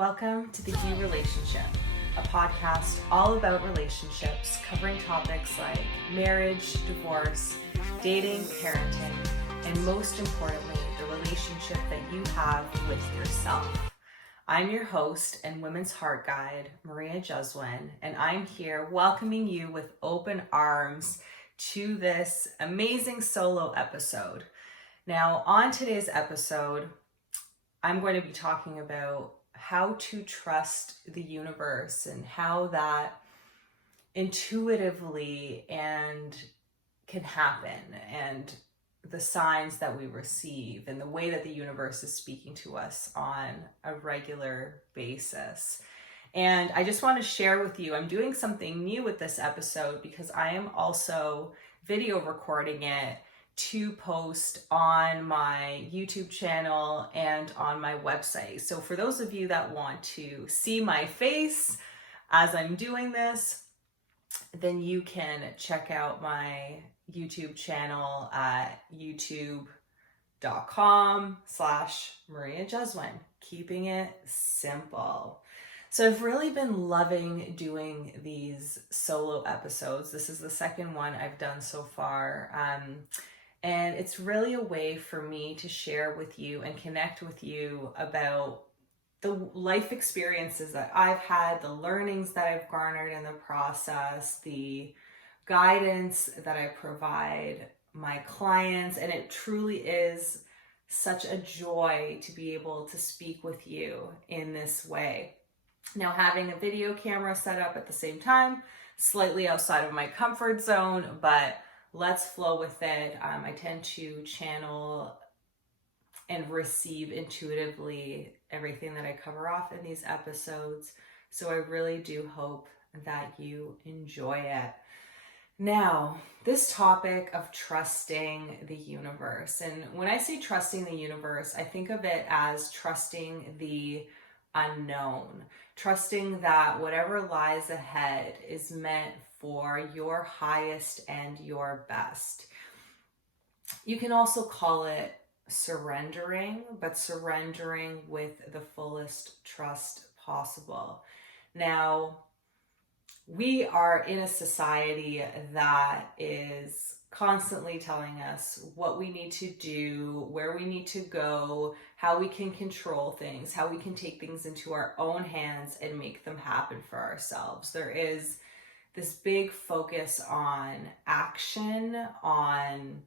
Welcome to The You Relationship, a podcast all about relationships, covering topics like marriage, divorce, dating, parenting, and most importantly, the relationship that you have with yourself. I'm your host and Women's Heart Guide, Maria Juzwin, and I'm here welcoming you with open arms to this amazing solo episode. Now, on today's episode, I'm going to be talking about how to trust the universe and how that intuitively and can happen, and the signs that we receive and the way that the universe is speaking to us on a regular basis. And I just want to share with you, I'm doing something new with this episode because I am also video recording it to post on my YouTube channel and on my website. So for those of you that want to see my face as I'm doing this, then you can check out my YouTube channel at youtube.com/Maria Juzwin, keeping it simple. So I've really been loving doing these solo episodes. This is the second one I've done so far. And it's really a way for me to share with you and connect with you about the life experiences that I've had, the learnings that I've garnered in the process, the guidance that I provide my clients. And it truly is such a joy to be able to speak with you in this way. Now, having a video camera set up at the same time, slightly outside of my comfort zone, but let's flow with it. I tend to channel and receive intuitively everything that I cover off in these episodes. So I really do hope that you enjoy it. Now, this topic of trusting the universe. And when I say trusting the universe, I think of it as trusting the unknown, trusting that whatever lies ahead is meant for your highest and your best. You can also call it surrendering, but surrendering with the fullest trust possible. Now, we are in a society that is constantly telling us what we need to do, where we need to go, how we can control things, how we can take things into our own hands and make them happen for ourselves. There is this big focus on action, on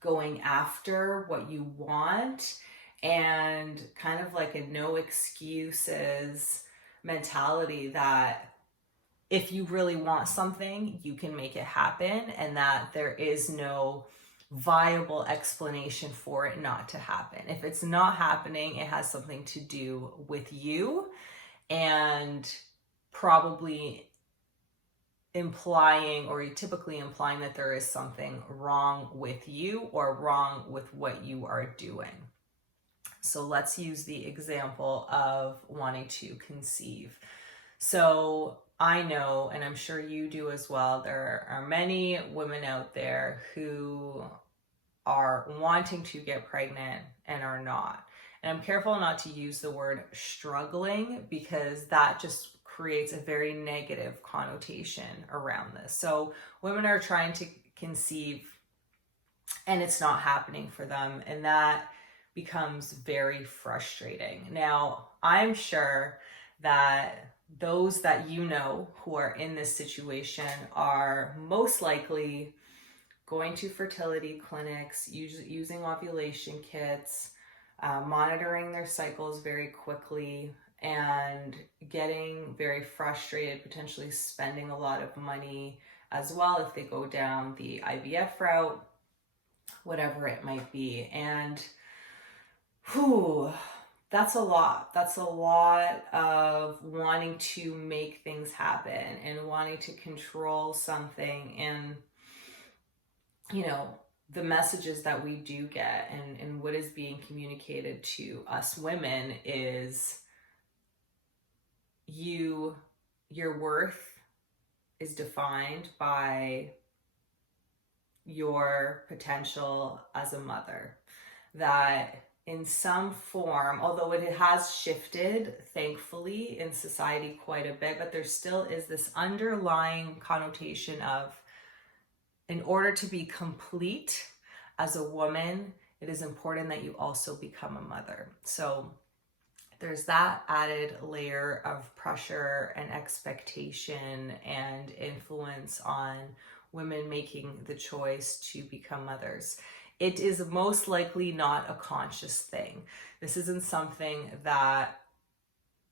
going after what you want, and kind of like a no excuses mentality that if you really want something, you can make it happen, and that there is no viable explanation for it not to happen. If it's not happening, it has something to do with you, and probably typically implying that there is something wrong with you or wrong with what you are doing. So let's use the example of wanting to conceive. So I know, and I'm sure you do as well, there are many women out there who are wanting to get pregnant and are not. And I'm careful not to use the word struggling because that just creates a very negative connotation around this. So women are trying to conceive and it's not happening for them, and that becomes very frustrating. Now, I'm sure that those that you know who are in this situation are most likely going to fertility clinics, using ovulation kits, monitoring their cycles very quickly, and getting very frustrated, potentially spending a lot of money as well if they go down the IVF route, whatever it might be. And that's a lot. That's a lot of wanting to make things happen and wanting to control something. And, you know, the messages that we do get and what is being communicated to us women is your worth is defined by your potential as a mother. That in some form, although it has shifted, thankfully, in society quite a bit, but there still is this underlying connotation of, in order to be complete as a woman, it is important that you also become a mother. So there's that added layer of pressure and expectation and influence on women making the choice to become mothers. It is most likely not a conscious thing. This isn't something that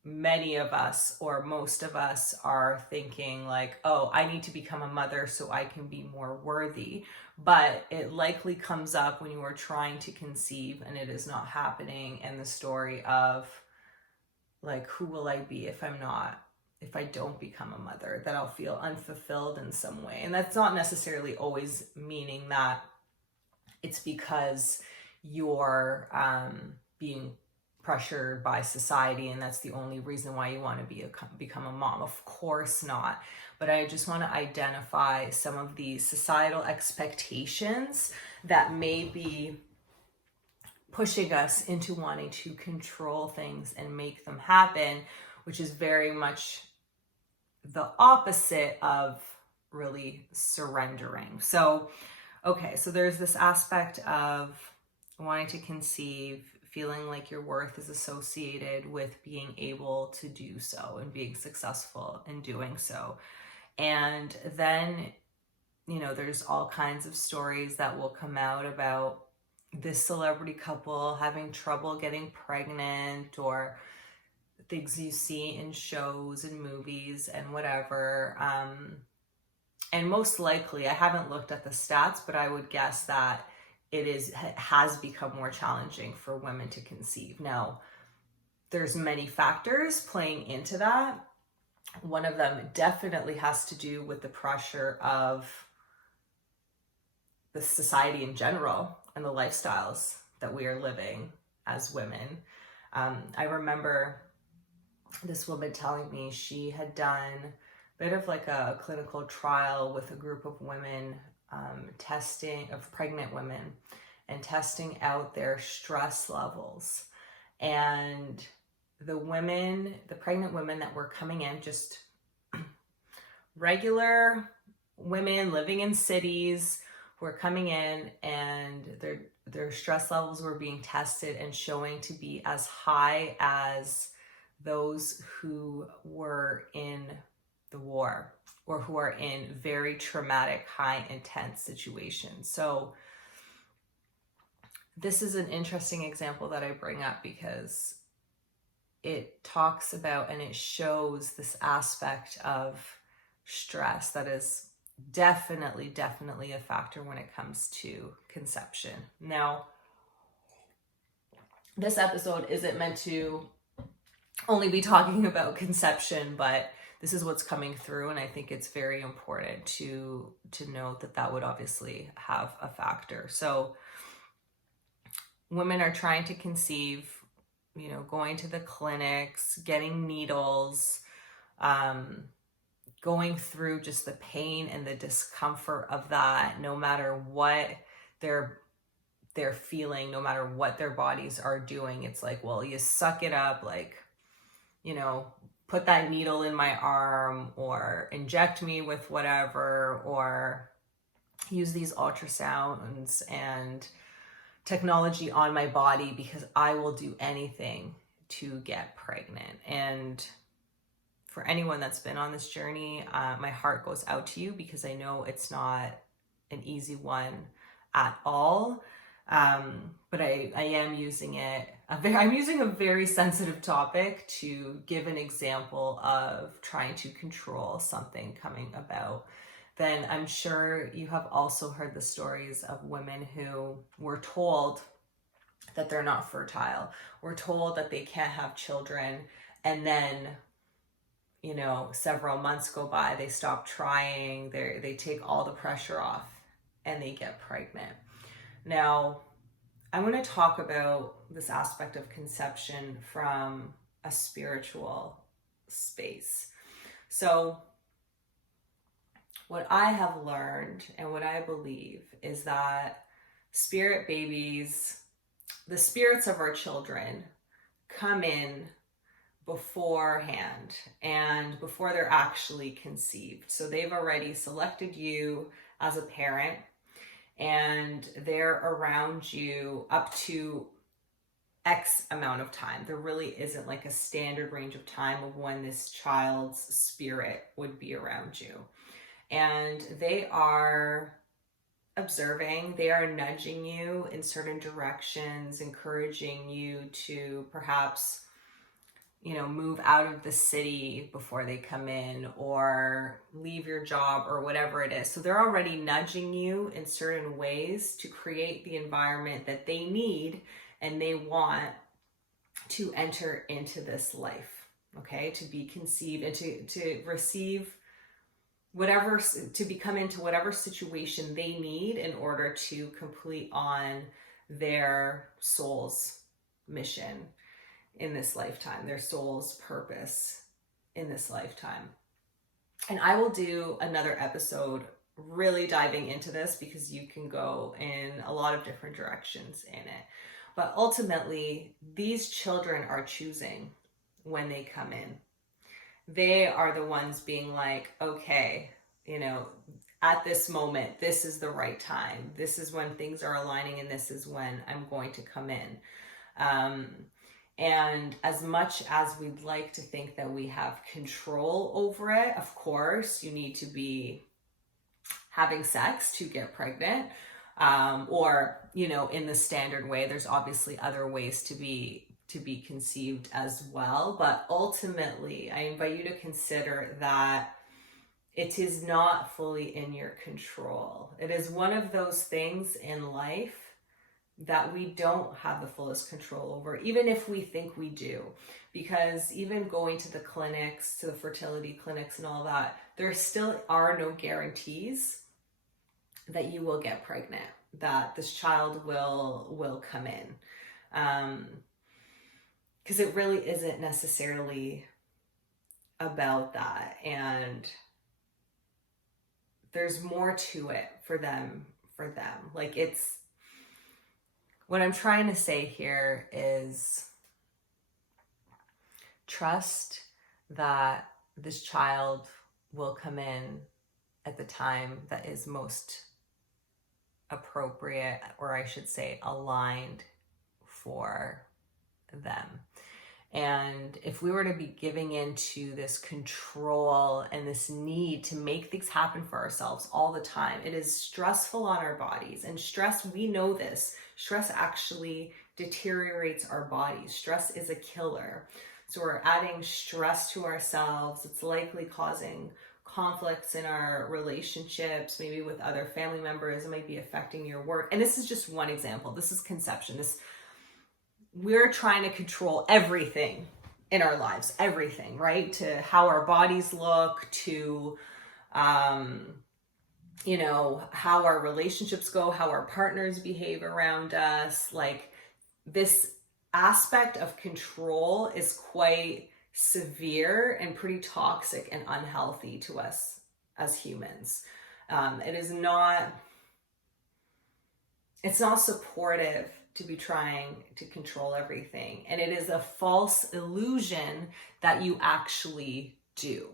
many of us or most of us are thinking like, oh, I need to become a mother so I can be more worthy. But it likely comes up when you are trying to conceive and it is not happening, and the story of like, who will I be if I don't become a mother, that I'll feel unfulfilled in some way. And that's not necessarily always meaning that it's because you're being pressured by society and that's the only reason why you want to become a mom. Of course not. But I just want to identify some of the societal expectations that may be pushing us into wanting to control things and make them happen, which is very much the opposite of really surrendering. So, okay, so there's this aspect of wanting to conceive, feeling like your worth is associated with being able to do so and being successful in doing so. And then, there's all kinds of stories that will come out about this celebrity couple having trouble getting pregnant, or things you see in shows and movies and whatever. And most likely, I haven't looked at the stats, but I would guess that it has become more challenging for women to conceive. Now, there's many factors playing into that. One of them definitely has to do with the pressure of the society in general and the lifestyles that we are living as women. I remember this woman telling me she had done a bit of like a clinical trial with a group of women, pregnant women, and testing out their stress levels. And the pregnant women that were coming in, just regular women living in cities, were coming in, and their stress levels were being tested and showing to be as high as those who were in the war or who are in very traumatic, high intense situations. So this is an interesting example that I bring up because it talks about and it shows this aspect of stress that is definitely a factor when it comes to conception. Now, this episode isn't meant to only be talking about conception, but this is what's coming through, and I think it's very important to note that would obviously have a factor. So women are trying to conceive, going to the clinics, getting needles, going through just the pain and the discomfort of that, no matter what they're feeling, no matter what their bodies are doing. It's like, well, you suck it up, like, put that needle in my arm, or inject me with whatever, or use these ultrasounds and technology on my body because I will do anything to get pregnant. And for anyone that's been on this journey, my heart goes out to you because I know it's not an easy one at all. But I am using it. I'm using a very sensitive topic to give an example of trying to control something coming about. Then I'm sure you have also heard the stories of women who were told that they're not fertile, were told that they can't have children, and then several months go by, they stop trying, they take all the pressure off, and they get pregnant. Now, I'm going to talk about this aspect of conception from a spiritual space. So, what I have learned and what I believe is that spirit babies the spirits of our children come in beforehand and before they're actually conceived. So they've already selected you as a parent, and they're around you up to X amount of time. There really isn't like a standard range of time of when this child's spirit would be around you. And they are observing, they are nudging you in certain directions, encouraging you to perhaps, move out of the city before they come in, or leave your job, or whatever it is. So they're already nudging you in certain ways to create the environment that they need and they want to enter into this life, okay? To be conceived and to receive whatever, to become into whatever situation they need in order to complete on their soul's mission in this lifetime, their soul's purpose in this lifetime. And I will do another episode really diving into this, because you can go in a lot of different directions in it. But ultimately, these children are choosing when they come in. They are the ones being like, okay, at this moment, this is the right time. This is when things are aligning, and this is when I'm going to come in. And as much as we'd like to think that we have control over it, of course, you need to be having sex to get pregnant. Or, in the standard way, there's obviously other ways to be conceived as well. But ultimately, I invite you to consider that it is not fully in your control. It is one of those things in life that we don't have the fullest control over, even if we think we do. Because even going to the clinics, to the fertility clinics and all that, there still are no guarantees that you will get pregnant, that this child will come in. Because it really isn't necessarily about that. And there's more to it for them. Like, it's, what I'm trying to say here is trust that this child will come in at the time that is most appropriate, or I should say aligned for them. And if we were to be giving into this control and this need to make things happen for ourselves all the time, it is stressful on our bodies. And stress, we know this, stress actually deteriorates our bodies. Stress is a killer. So we're adding stress to ourselves. It's likely causing conflicts in our relationships, maybe with other family members. It might be affecting your work. And this is just one example. This is conception. We're trying to control everything in our lives, everything, right? To how our bodies look, to, how our relationships go, how our partners behave around us. Like, this aspect of control is quite severe and pretty toxic and unhealthy to us as humans. It's not supportive to be trying to control everything. And it is a false illusion that you actually do.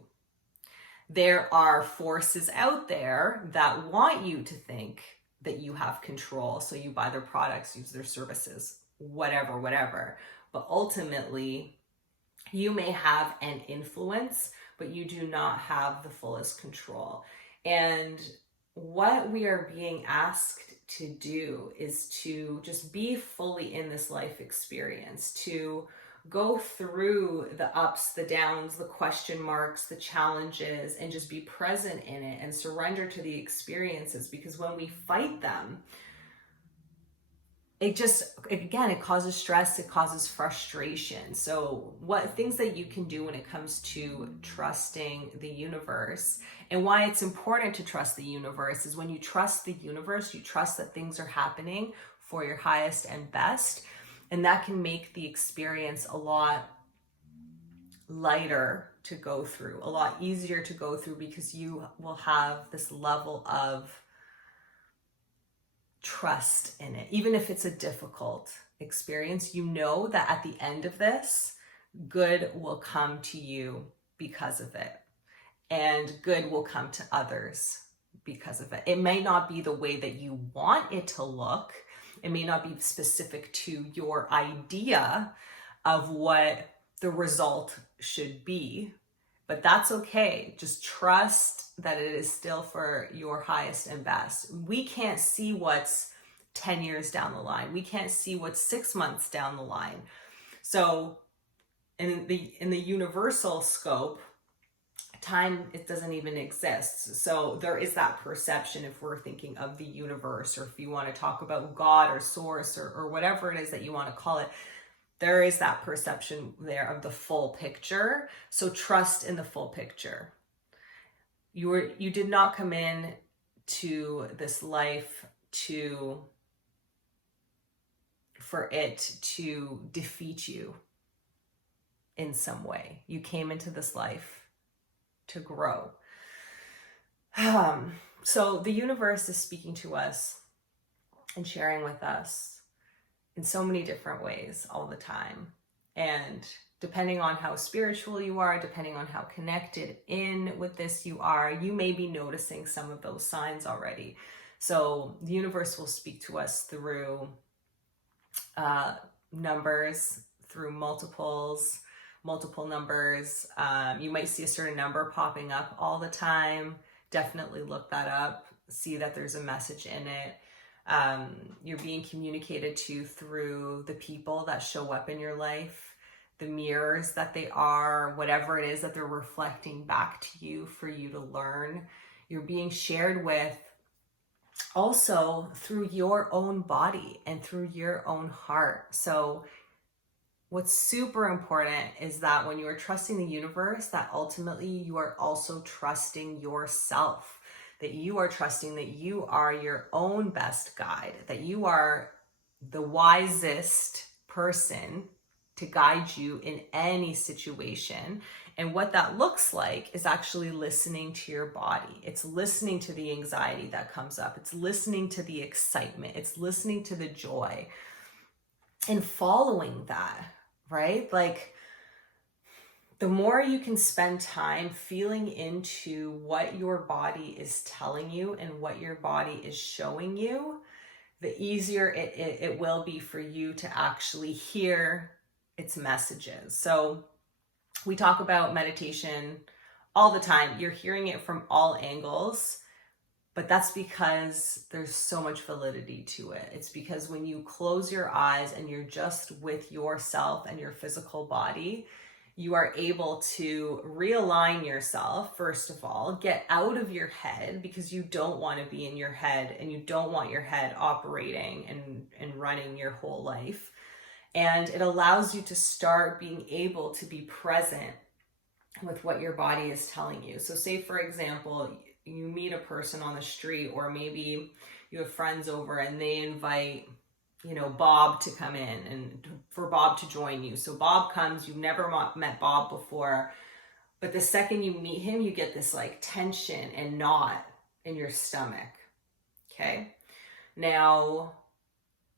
There are forces out there that want you to think that you have control. So you buy their products, use their services, whatever. But ultimately, you may have an influence, but you do not have the fullest control. And what we are being asked to do is to just be fully in this life experience, to go through the ups, the downs, the question marks, the challenges, and just be present in it and surrender to the experiences. Because when we fight them, it causes stress, it causes frustration. So what things that you can do when it comes to trusting the universe, and why it's important to trust the universe, is when you trust the universe, you trust that things are happening for your highest and best. And that can make the experience a lot lighter to go through, a lot easier to go through, because you will have this level of trust in it. Even if it's a difficult experience, you know that at the end of this, good will come to you because of it. And good will come to others because of it. It may not be the way that you want it to look. It may not be specific to your idea of what the result should be, but that's okay. Just trust that it is still for your highest and best. We can't see what's 10 years down the line. We can't see what's 6 months down the line. So in the universal scope, time, it doesn't even exist. So there is that perception if we're thinking of the universe, or if you want to talk about God or source or whatever it is that you want to call it, there is that perception there of the full picture. So trust in the full picture. You did not come in to this life for it to defeat you in some way. You came into this life to grow. So the universe is speaking to us and sharing with us in so many different ways all the time. And depending on how spiritual you are, depending on how connected in with this you are, you may be noticing some of those signs already. So the universe will speak to us through numbers, through multiple numbers. You might see a certain number popping up all the time. Definitely look that up. See that there's a message in it. You're being communicated to through the people that show up in your life, the mirrors that they are, whatever it is that they're reflecting back to you for you to learn. You're being shared with also through your own body and through your own heart. So what's super important is that when you are trusting the universe, that ultimately you are also trusting yourself, that you are trusting that you are your own best guide, that you are the wisest person to guide you in any situation. And what that looks like is actually listening to your body. It's listening to the anxiety that comes up. It's listening to the excitement. It's listening to the joy and following that, right? Like, the more you can spend time feeling into what your body is telling you and what your body is showing you, the easier it will be for you to actually hear its messages. So we talk about meditation all the time. You're hearing it from all angles, but that's because there's so much validity to it. It's because when you close your eyes and you're just with yourself and your physical body, you are able to realign yourself, first of all, get out of your head, because you don't want to be in your head and you don't want your head operating and running your whole life. And it allows you to start being able to be present with what your body is telling you. So say, for example, you meet a person on the street, or maybe you have friends over and they invite, Bob to come in and for Bob to join you. So Bob comes, you've never met Bob before, but the second you meet him, you get this like tension and knot in your stomach. Okay. Now,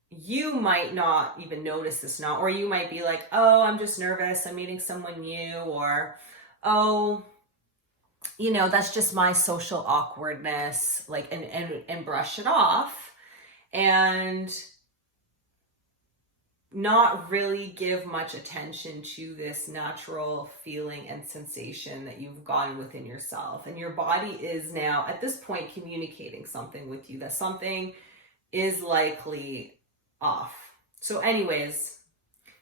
you might not even notice this knot, or you might be like, oh, I'm just nervous, I'm meeting someone new, or, oh, that's just my social awkwardness, like, and brush it off and not really give much attention to this natural feeling and sensation that you've gotten within yourself. And your body is now at this point communicating something with you, that something is likely off. So anyways,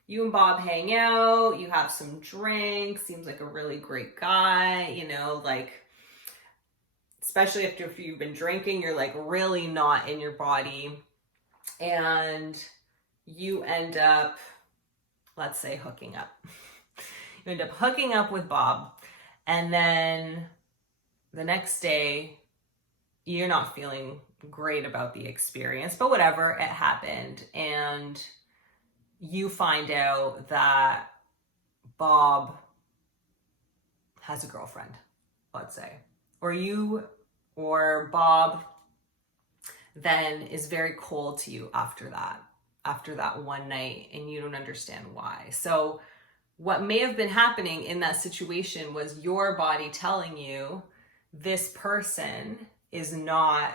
you and Bob hang out, you have some drinks, seems like a really great guy, like, especially after you've been drinking, you're like really not in your body, and you end up, let's say, hooking up. You end up hooking up with Bob, and then the next day, you're not feeling great about the experience, but whatever, it happened, and you find out that Bob has a girlfriend, let's say, or Bob then is very cold to you after that one night, and you don't understand why. So what may have been happening in that situation was your body telling you this person is not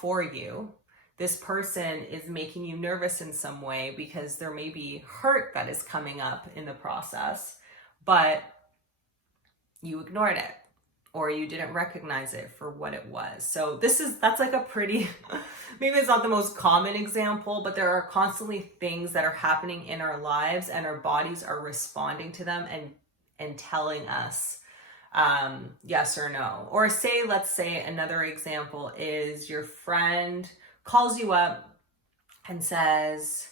for you. This person is making you nervous in some way because there may be hurt that is coming up in the process, but you ignored it or you didn't recognize it for what it was. So that's like a pretty, maybe it's not the most common example, but there are constantly things that are happening in our lives and our bodies are responding to them and telling us yes or no. Or let's say another example is your friend calls you up and says,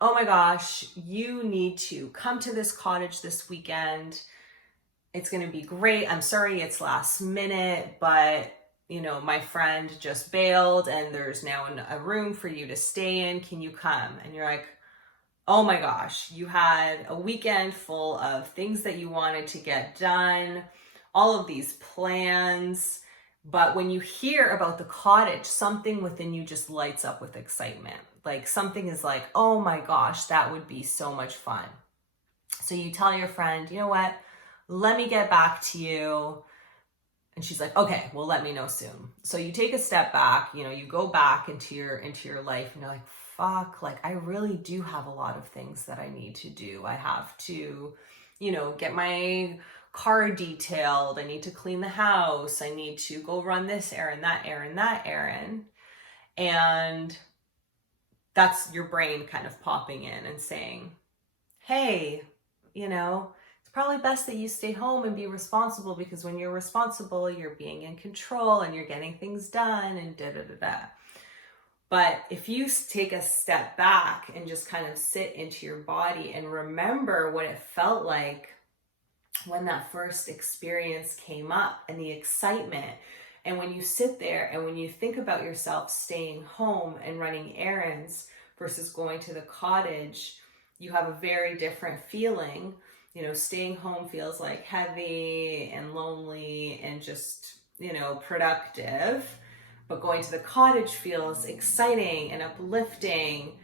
oh my gosh, you need to come to this cottage this weekend. It's going to be great. I'm sorry it's last minute, but my friend just bailed and there's now a room for you to stay in. Can you come? And you're like, oh my gosh, you had a weekend full of things that you wanted to get done, all of these plans. But when you hear about the cottage, something within you just lights up with excitement. Like something is like, oh my gosh, that would be so much fun. So you tell your friend, you know what? Let me get back to you. And she's like, okay, well, let me know soon. So you take a step back, you go back into your life and you're like, fuck, like I really do have a lot of things that I need to do. I have to, get my car detailed. I need to clean the house. I need to go run this errand, that errand. And that's your brain kind of popping in and saying, hey, it's probably best that you stay home and be responsible, because when you're responsible, you're being in control and you're getting things done and da-da-da-da. But if you take a step back and just kind of sit into your body and remember what it felt like when that first experience came up and the excitement, and when you sit there and when you think about yourself staying home and running errands versus going to the cottage, you have a very different feeling. Staying home feels like heavy and lonely and just, productive. But going to the cottage feels exciting and uplifting.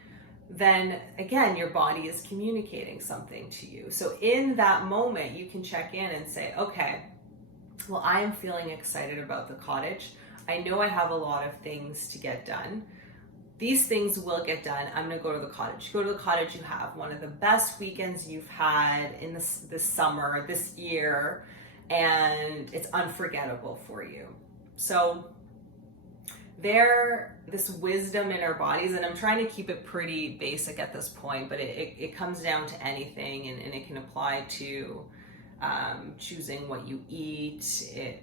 Then again, your body is communicating something to you. So in that moment, you can check in and say, okay, well, I am feeling excited about the cottage. I know I have a lot of things to get done. These things will get done. I'm going to go to the cottage. Go to the cottage. You have one of the best weekends you've had in this summer, this year, and it's unforgettable for you. So this wisdom in our bodies, and I'm trying to keep it pretty basic at this point, but it comes down to anything, and it can apply to choosing what you eat,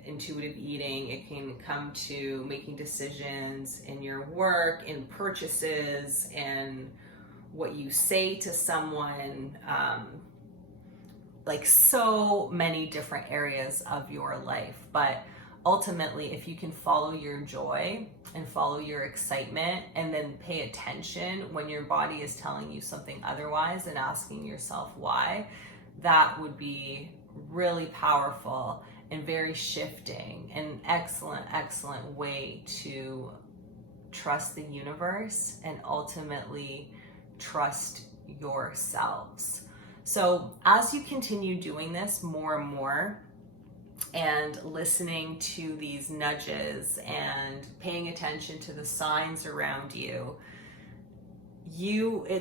intuitive eating. It can come to making decisions in your work, in purchases, and what you say to someone, like so many different areas of your life. But ultimately, if you can follow your joy and follow your excitement and then pay attention when your body is telling you something otherwise and asking yourself why, that would be really powerful and very shifting, an excellent way to trust the universe and ultimately trust yourselves. So as you continue doing this more and more and listening to these nudges and paying attention to the signs around you,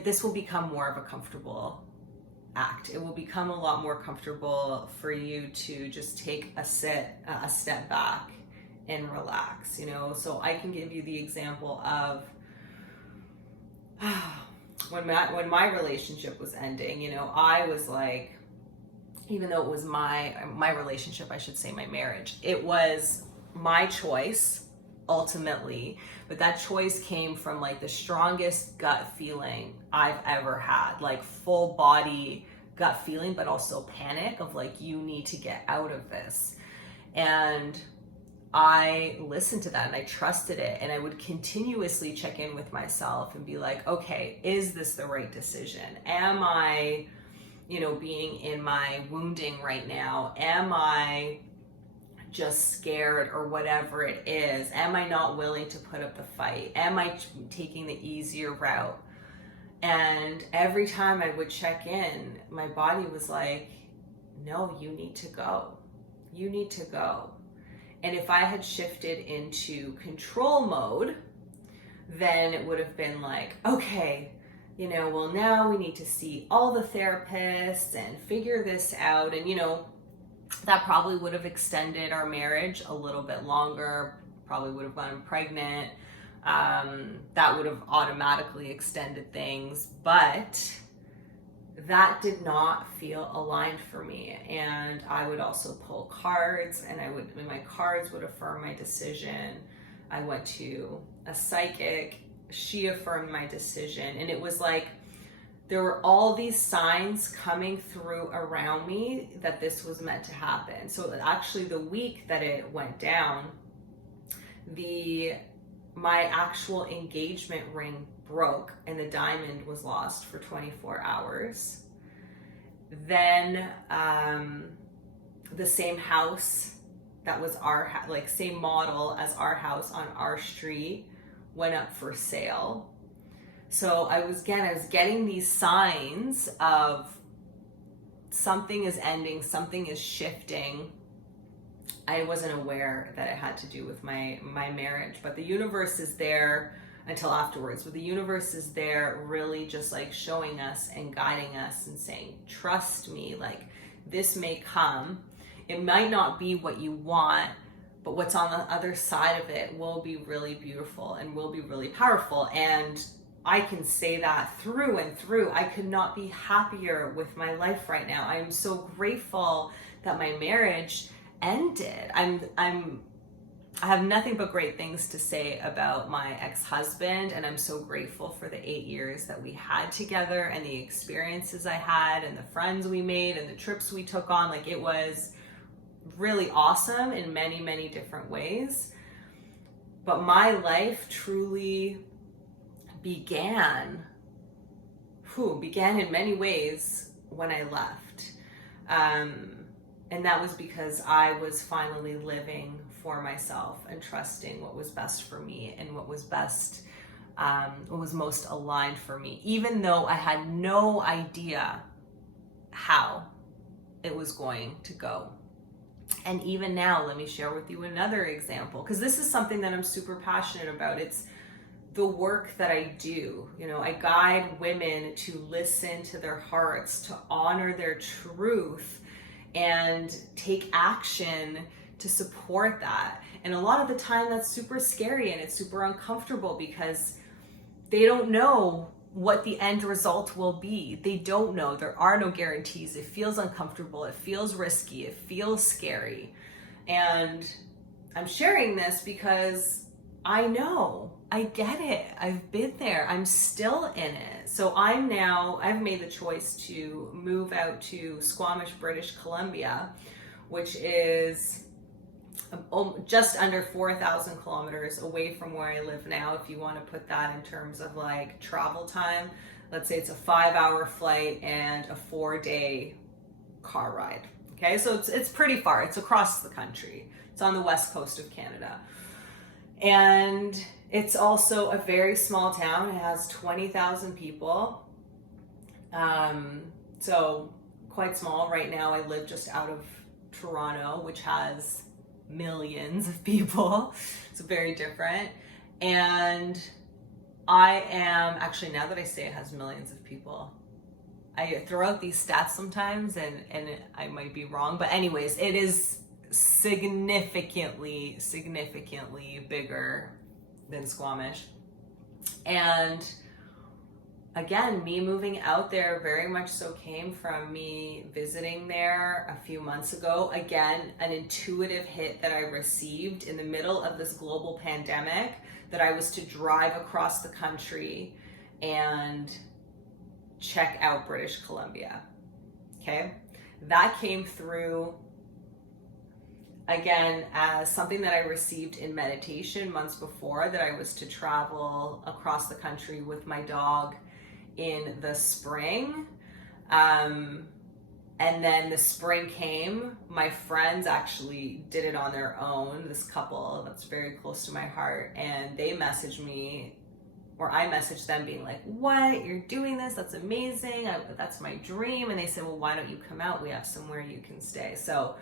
this will become more of a comfortable act. It will become a lot more comfortable for you to just take a step back and relax, So I can give you the example of when my relationship was ending, I was like, even though it was my relationship, I should say my marriage, it was my choice ultimately, but that choice came from like the strongest gut feeling I've ever had, like full body gut feeling, but also panic of like, you need to get out of this. And I listened to that and I trusted it, and I would continuously check in with myself and be like, okay, is this the right decision? Am I, being in my wounding right now? Am I just scared or whatever it is? Am I not willing to put up the fight? Am I taking the easier route? And every time I would check in, my body was like, no, you need to go. You need to go. And if I had shifted into control mode, then it would have been like, okay, well, now we need to see all the therapists and figure this out. And, that probably would have extended our marriage a little bit longer, probably would have gotten pregnant. That would have automatically extended things, but that did not feel aligned for me. And I would also pull cards, and my cards would affirm my decision. I went to a psychic, she affirmed my decision, and it was like there were all these signs coming through around me that this was meant to happen. So actually the week that it went down, my actual engagement ring broke and the diamond was lost for 24 hours. Then the same house that was same model as our house on our street went up for sale. So I was getting these signs of something is ending, something is shifting. I wasn't aware that it had to do with my marriage, but the universe is there until afterwards. But the universe is there really just like showing us and guiding us and saying, trust me, like this may come. It might not be what you want, but what's on the other side of it will be really beautiful and will be really powerful. And I can say that through and through. I could not be happier with my life right now. I'm so grateful that my marriage ended. I have nothing but great things to say about my ex-husband, and I'm so grateful for the 8 years that we had together and the experiences I had and the friends we made and the trips we took on. Like, it was really awesome in many, many different ways. But my life truly began in many ways when I left. And that was because I was finally living for myself and trusting what was best for me and what was best, what was most aligned for me, even though I had no idea how it was going to go. And even now, let me share with you another example, because this is something that I'm super passionate about. It's the work that I do. I guide women to listen to their hearts, to honor their truth, and take action to support that. And a lot of the time that's super scary and it's super uncomfortable because they don't know what the end result will be. They don't know. There are no guarantees. It feels uncomfortable. It feels risky. It feels scary. And I'm sharing this because I know, I get it. I've been there. I'm still in it. So I've made the choice to move out to Squamish, British Columbia, which is just under 4,000 kilometers away from where I live now. If you want to put that in terms of like travel time, let's say it's a 5-hour flight and a 4-day car ride. Okay, so it's pretty far. It's across the country. It's on the west coast of Canada. And it's also a very small town. It has 20,000 people. So quite small. Right now I live just out of Toronto, which has millions of people. It's very different. And I am actually, now that I say it has millions of people, I throw out these stats sometimes and I might be wrong, but anyways, it is significantly bigger than Squamish. And again, me moving out there very much so came from me visiting there a few months ago. Again, an intuitive hit that I received in the middle of this global pandemic, that I was to drive across the country and check out British Columbia. Okay, that came through again as something that I received in meditation months before, that I was to travel across the country with my dog in the spring. And And then the spring came. My friends actually did it on their own, this couple that's very close to my heart. And they messaged me, or I messaged them being like, what? You're doing this? That's amazing. That's my dream. And they said, well, why don't you come out? We have somewhere you can stay. So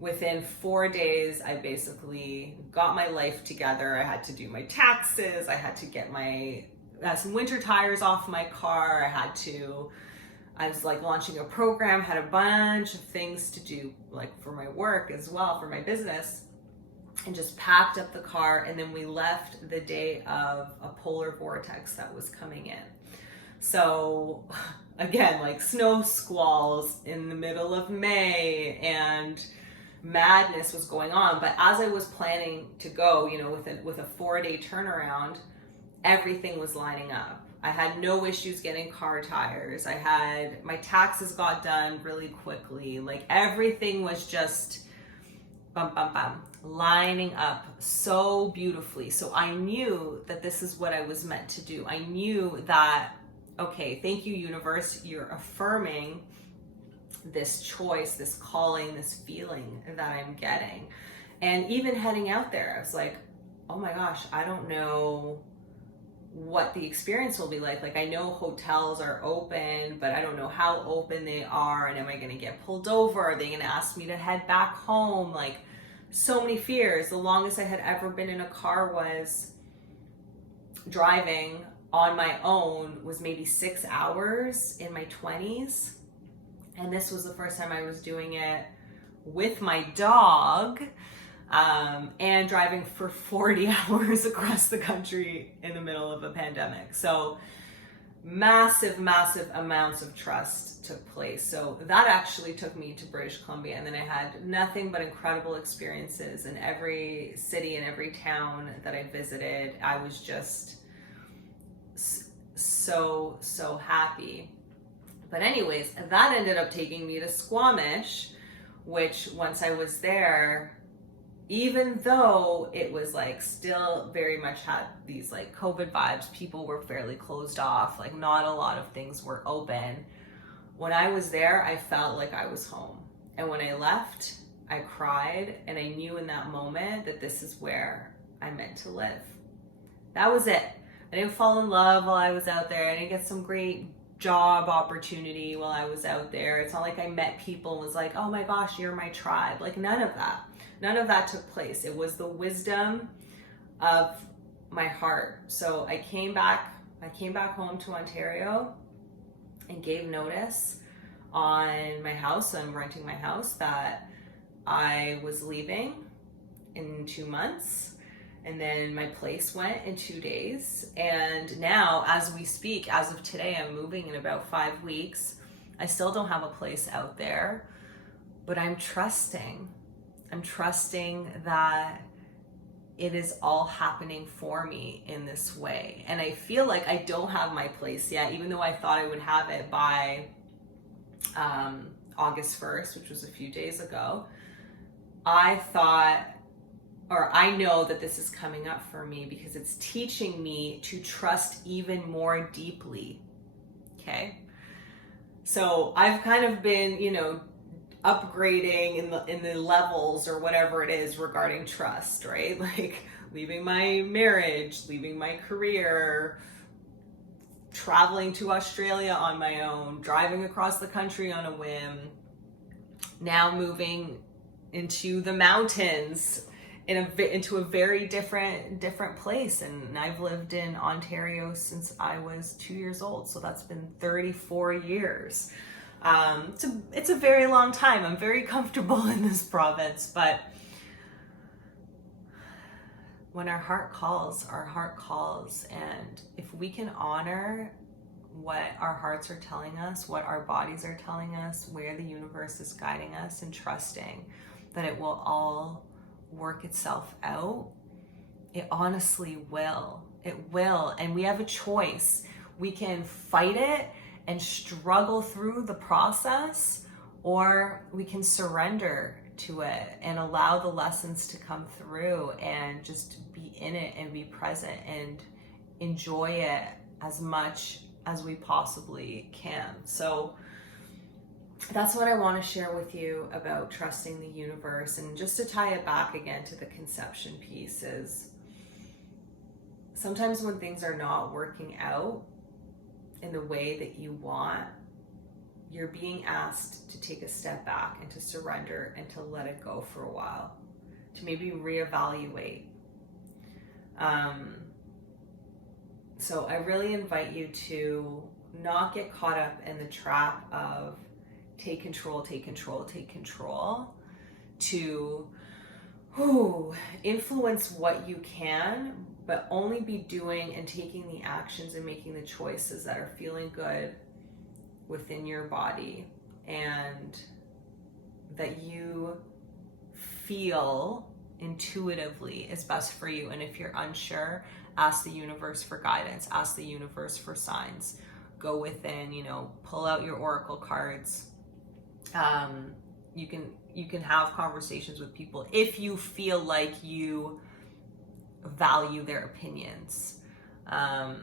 within 4 days, I basically got my life together. I had to do my taxes. I had to get some winter tires off my car. I was like launching a program, had a bunch of things to do, like for my work as well, for my business, and just packed up the car. And then we left the day of a polar vortex that was coming in. So again, like snow squalls in the middle of May, and madness was going on. But as I was planning to go, with a 4-day turnaround, everything was lining up. I had no issues getting car tires. My taxes got done really quickly. Like everything was just lining up so beautifully. So I knew that this is what I was meant to do. I knew that, okay, thank you, universe. You're affirming this choice, this calling, this feeling that I'm getting. And even heading out there, I was like, oh my gosh, I don't know what the experience will be like. Like I know hotels are open, but I don't know how open they are, and am I going to get pulled over? Are they going to ask me to head back home? Like so many fears. The longest I had ever been in a car was driving on my own was maybe 6 hours in my 20s. And this was the first time I was doing it with my dog, and driving for 40 hours across the country in the middle of a pandemic. So massive amounts of trust took place. So that actually took me to British Columbia, and then I had nothing but incredible experiences in every city and every town that I visited. I was just so happy. But anyways, that ended up taking me to Squamish, which once I was there, even though it was like still very much had these like COVID vibes, people were fairly closed off, like not a lot of things were open. When I was there, I felt like I was home. And when I left, I cried, and I knew in that moment that this is where I meant to live. That was it. I didn't fall in love while I was out there. I didn't get some great job opportunity while I was out there. It's not like I met people and was like, oh my gosh, you're my tribe. Like none of that took place. It was the wisdom of my heart. So I came back home to Ontario and gave notice on my house. I'm renting my house, that I was leaving in 2 months. And then my place went in 2 days. And now, as we speak, as of today, I'm moving in about 5 weeks. I still don't have a place out there, but I'm trusting that it is all happening for me in this way. And I feel like I don't have my place yet, even though I thought I would have it by August 1st, which was a few days ago. I know that this is coming up for me because it's teaching me to trust even more deeply. Okay. So I've kind of been, upgrading in the levels or whatever it is regarding trust, right? Like leaving my marriage, leaving my career, traveling to Australia on my own, driving across the country on a whim, now moving into the mountains into a very different place. And I've lived in Ontario since I was 2 years old. So that's been 34 years. It's a very long time. I'm very comfortable in this province, but when our heart calls, and if we can honor what our hearts are telling us, what our bodies are telling us, where the universe is guiding us, and trusting that it will all work itself out, it honestly will. It will. And we have a choice. We can fight it and struggle through the process, or we can surrender to it and allow the lessons to come through and just be in it and be present and enjoy it as much as we possibly can. So that's what I want to share with you about trusting the universe. And just to tie it back again to the conception piece is sometimes when things are not working out in the way that you want, you're being asked to take a step back and to surrender and to let it go for a while, to maybe reevaluate. So I really invite you to not get caught up in the trap of take control, take control, take control, to influence what you can, but only be doing and taking the actions and making the choices that are feeling good within your body and that you feel intuitively is best for you. And if you're unsure, ask the universe for guidance, ask the universe for signs. Go within, pull out your oracle cards. You can have conversations with people if you feel like you value their opinions. I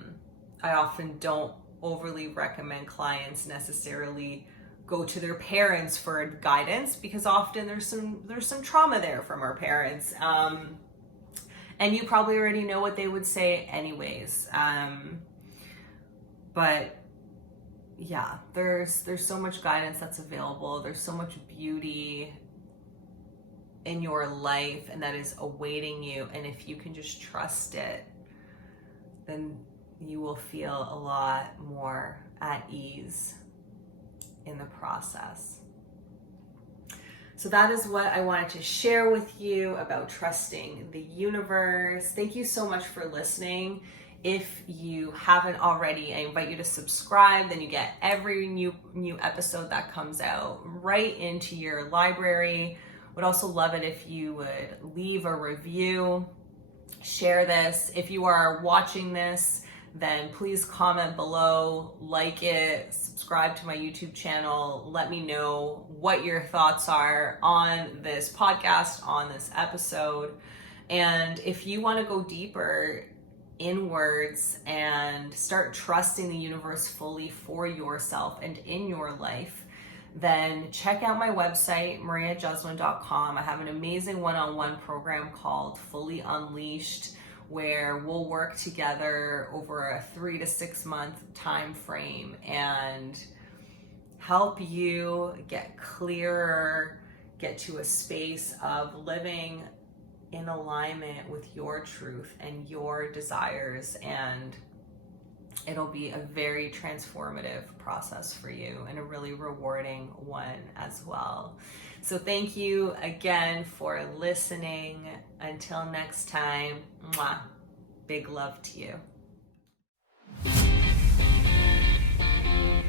often don't overly recommend clients necessarily go to their parents for guidance, because often there's some trauma there from our parents, and you probably already know what they would say anyways. But yeah, there's so much guidance that's available. There's so much beauty in your life and that is awaiting you, and if you can just trust it, then you will feel a lot more at ease in the process. So that is what I wanted to share with you about trusting the universe. Thank you so much for listening. If you haven't already, I invite you to subscribe. Then you get every new episode that comes out right into your library. Would also love it if you would leave a review, share this. If you are watching this, then please comment below, like it, subscribe to my YouTube channel. Let me know what your thoughts are on this podcast, on this episode. And if you want to go deeper inwards and start trusting the universe fully for yourself and in your life, then check out my website, mariajuzwin.com. I have an amazing one-on-one program called Fully Unleashed, where we'll work together over a 3 to 6 month time frame and help you get clearer, get to a space of living in alignment with your truth and your desires, and it'll be a very transformative process for you and a really rewarding one as well. So thank you again for listening. Until next time, big love to you.